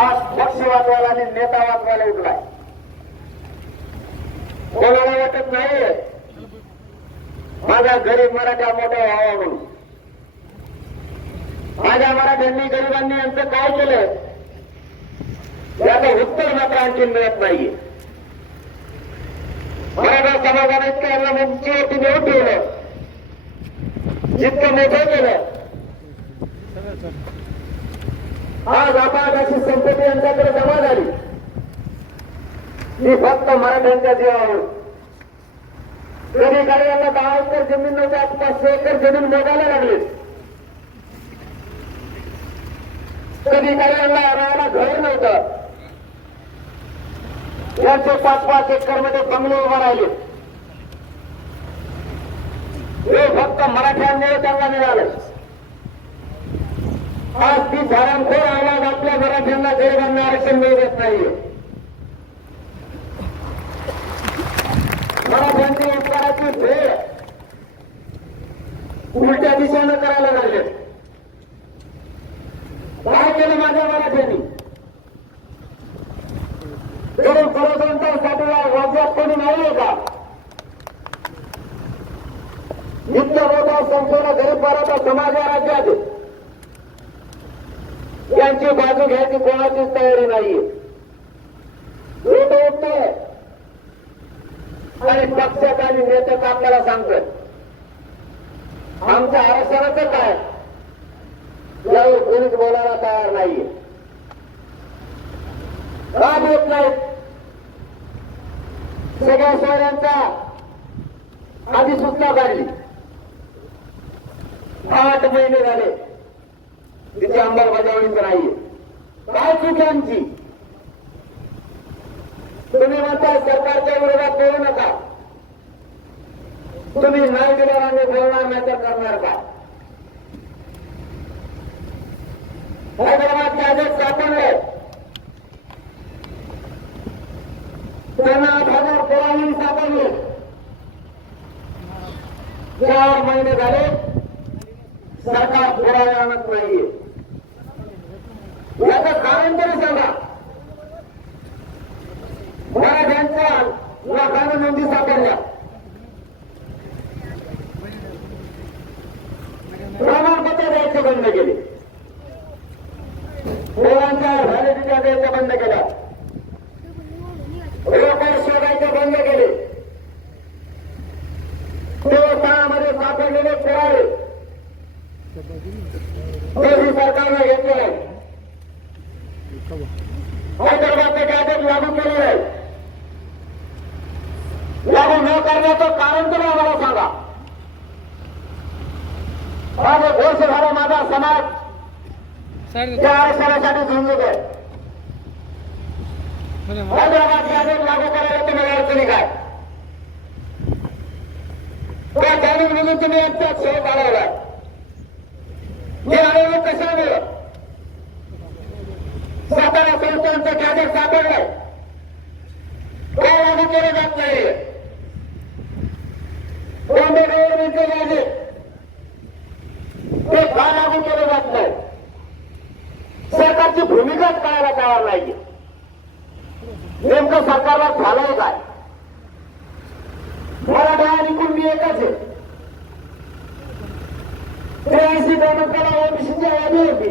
आज पक्षवादवाला आणि नेतावादवाला उठलाय. कोणाला वाटत नाहीये माझा गरीब मराठा मोठा व्हावा म्हणून. माझ्या मराठ्यांनी गरिबांनी यांचं काय केलं याचं उत्तर मात्र आणखी मिळत नाहीये. मराठा समाजाने इतकं यांना उंचीवरती नेऊन ठेवलं, जितकं मोठं केलं. आज आपण अशी संपत्ती यांच्याकडे जमा झाली ती फक्त मराठ्यांच्या जीवावर. कधी काही यांना 10 एकर जमीन नव्हत्या, 500 एकर जमीन मोजायला लागली. कधी काही यांना राहायला घर नव्हतं, यांचे 5-5 एकर मध्ये बंगले उभा राहिले. हे फक्त मराठ्यांमुळे त्यांना मिळालं. आज ती हरामखोर आवाज आपल्या मराठ्यांना गरिबांना आरक्षण मिळू देत नाहीये. मराठ्यांची उपकाराची भेट उलट्या दिशेनं करायला लागले. काय केलं माझ्या मराठ्यांनी? गरीब परतंत्रासाठी राज्यात कोणी नाहीये का? इतक्या मोठा संपूर्ण गरीब मराठा समाज या राज्यात यांची बाजू घ्यायची कोणाचीच तयारी नाहीये. उठते आणि पक्षात आणि नेत्याचं आपल्याला सांगतोय आमच्या आरक्षणाचं काय, यावर कोणीच बोलायला तयार नाहीये. राग येत नाही. सगळ्या शहरांचा अधिसूचना काढली, 8 महिने झाले तिची अंमलबजावणीच नाहीये. काय चूक आहे आमची? तुम्ही म्हणताय सरकारच्या विरोधात बोलू नका, तुम्ही नाही दिल्यावर आम्ही बोलणार नाही तर करणार का? हैदराबादचे आदेश सापडले, त्यांना 8,000 पुरावे सापडले. 4 महिने झाले सरकार पुरावे आणत नाहीये. याचं कारण तरी सांगा. मराठ्यांच्या लाखांना नोंदी सापडल्या, प्रमाणपत्र द्यायचे बंद केले, मुलांच्या व्हॅलिडिटी द्यायच्या बंद केल्या, रेकॉर्ड शोधायचे बंद केले. देवस्थानामध्ये सापडलेले पुरावे मोदी सरकारने घेतले. हैदराबादचे आदेश लागू केले आहे. लागू न करण्याचं कारण तरी आम्हाला सांगा. माझे घोष झाला माझा समाज त्या आरक्षणासाठी झुंजत आहे. हैदराबादचे आदेश लागू करायला तुम्हाला अडचणी काय? त्या जाणून म्हणून तुम्ही यांचा शोध काढवला. हे आयोग कशामुळे? सातारा संस्थांचं कॅडेट सापडलंय, का लागू केलं जात नाही? बॉम्बे गव्हर्नमेंटचे कायदे ते का लागू केले जात नाही? सरकारची भूमिकाच कळायला तयार नाहीये. नेमकं सरकारला झालंय काय? मराठा आणि कुणबी एकच आहे. 83 टक्क्याला ओबीसीची यादी होती,